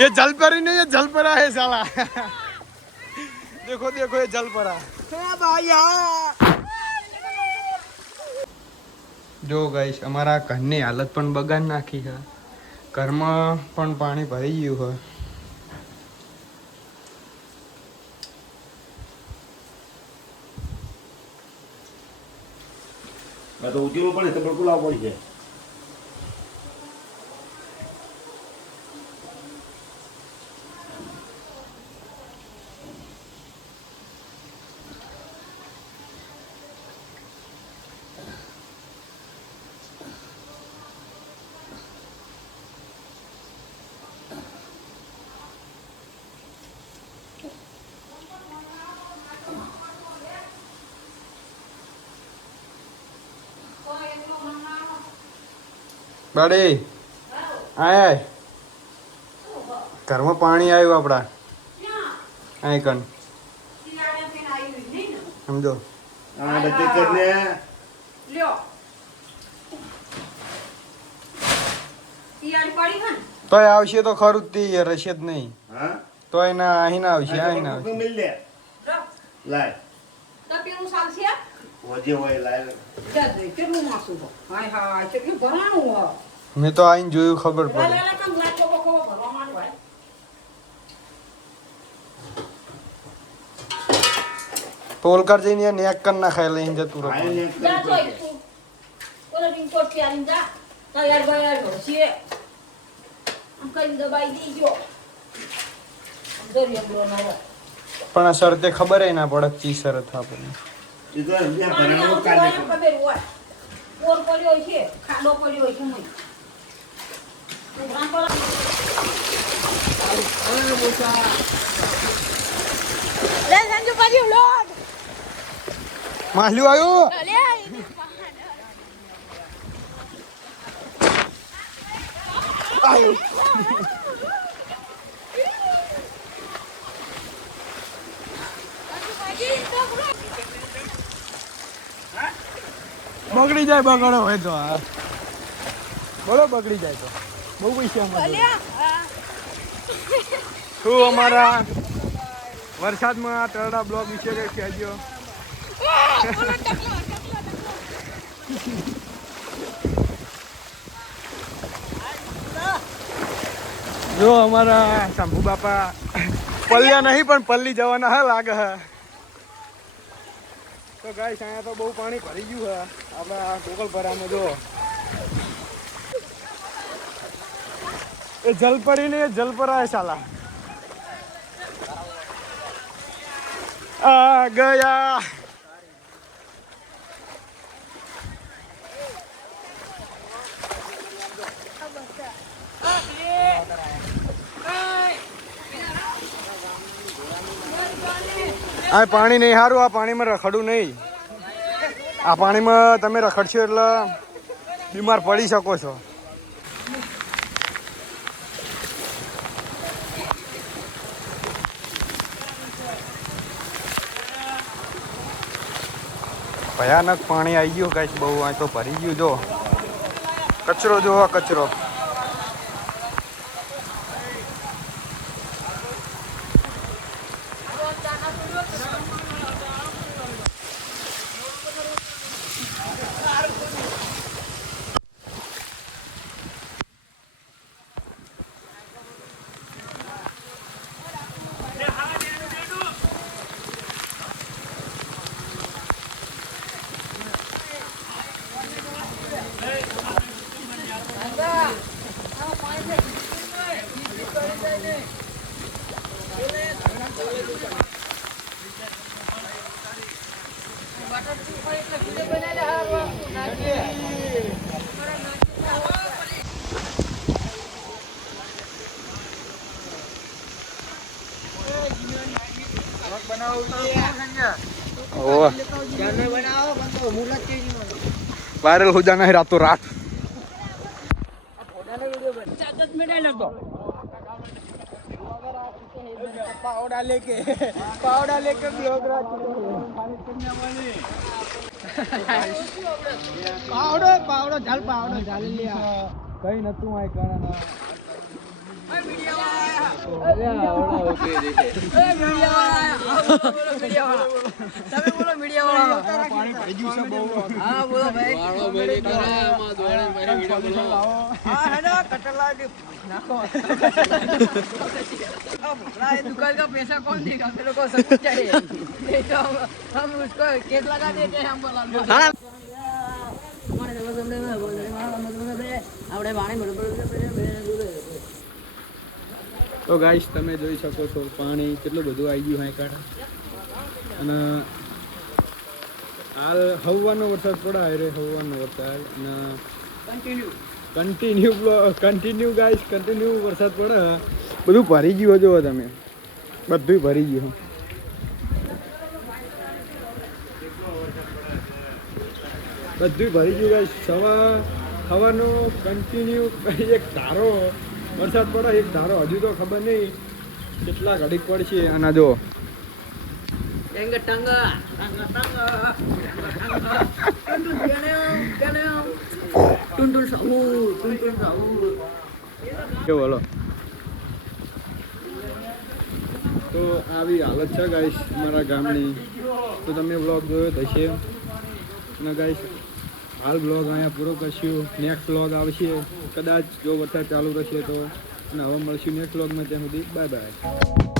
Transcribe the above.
ये जलपरी नहीं, ये जलपरा है साला। देखो देखो, ये जलपरा जो गाइस અમારા ઘરની હાલત પણ બગાડ નાખી છે. ઘરમાં પણ પાણી ભરી ગયું છે. मैं तो ऊँची पड़े तो बिल्कुल आप पड़ी है. બડે આય ઘરમાં પાણી આવ્યું આપડા આય કન સમજો. हाँ बच्चे करने લ્યો તિયારી પડી હન તોય આવશે તો ખરું જ તે રશે જ નહીં. हाँ તોય ના અહીં ના આવશે, અહીં ના तो આવશે. मिल ले लाए તો પેલું સાલશે वजे वो लाए જદ કેટલું માસું હો હાય હાય કેટલું ભરાણું હો મેં તો આઈને જોયું, ખબર લા પડે. લા લા કામ લાચો બકો ભરવા માંડ ભાઈ પોલકર જઈને યાર નેક કર ના ખાય લઈને જતું आए રહે. ने જા જોઈ તું ઓલો રિંકોટ પહેરીને જા તૈયાર બયાર હોશે આમ કઈ દબાઈ દીજો દરિયા બ્રો ના પણ આ શરતે ખબર ના પડે ચી શરત આપણને. इधर ये પાણી बनाना આવતું काले હોય એમ ખબર હોય પોર પડ્યો છે ખાડો પડ્યો હોય સમય લે સંજુ પાજી લોડ માલ્યું આવ્યું. લે આવ્યું. બગડી જાય બગડો હોય તો. હા બોલો, બગડી જાય તો બહુ પૈસા મળે. શું અમારા વરસાદમાં તરડા બ્લોક વિશે કઈ કહેજો. જો અમારા શંભુ બાપા પલ્યા નહીં પણ પલ્લી જવાના હા લાગે હે. તો ગાઈસ અહીંયા તો બહુ પાણી ભરી ગયું છે આપણા ગોકળપરામાં. જો એ જલપરી ને જલપરા સાલા આ ગયા. આ પાણી નહીં સારું, આ પાણીમાં રખડવું નહીં. આ પાણીમાં તમે રખડશો એટલે બીમાર પડી શકો છો. ભયાનક પાણી આવી ગયું કઈ બહુ. આ તો ભરી ગયું. જો કચરો, જો કચરો. वायरल हो जाना है रातों रात. पावडा लेके ब्लॉग पावडो झाल लिया कहीं न तू आए करना પાણી પડી ગયું છે બહુ. હા બોલો ભાઈ હા હેલો कटला नाखो दुकान का पैसा कौन देगा मेरे को सब कुछ चाहिए नहीं तो हम उसको केस लगा देते हैं हम बोला આપણે તો ગાઈસ તમે જોઈ શકો છો પાણી કેટલું બધું આવી ગયું હાઈ કાઢ અને હાલ હવાનો વરસાદ પડાય રે હવાનો વરસાદ અને કન્ટિન્યુ ગાઈસ કન્ટિન્યુ વરસાદ પડે બધું ભરી ગયું જો તમે બધું ભરી ગયું બધું ભરી ગયું ગાઈસ સવારનો કન્ટિન્યુ એક ધારો વરસાદ પડે એક ધારો હજુ તો ખબર નહીં કેટલા ઘડીક પડશે અને જો Tangga tangga tangga tuntun sahur કે બોલો તો આવી હાલત છે ગાઈસ મારા ગામની તો તમે વ્લોગ જોયો તો હશે અને ગાઈસ હાલ વ્લોગ અહીંયા પૂરો કરશું નેક્સ્ટ વ્લોગ આવશે કદાચ જો વરસાદ ચાલુ રહેશે તો અને હવે મળશું નેક્સ્ટ વ્લોગમાં ત્યાં સુધી બાય બાય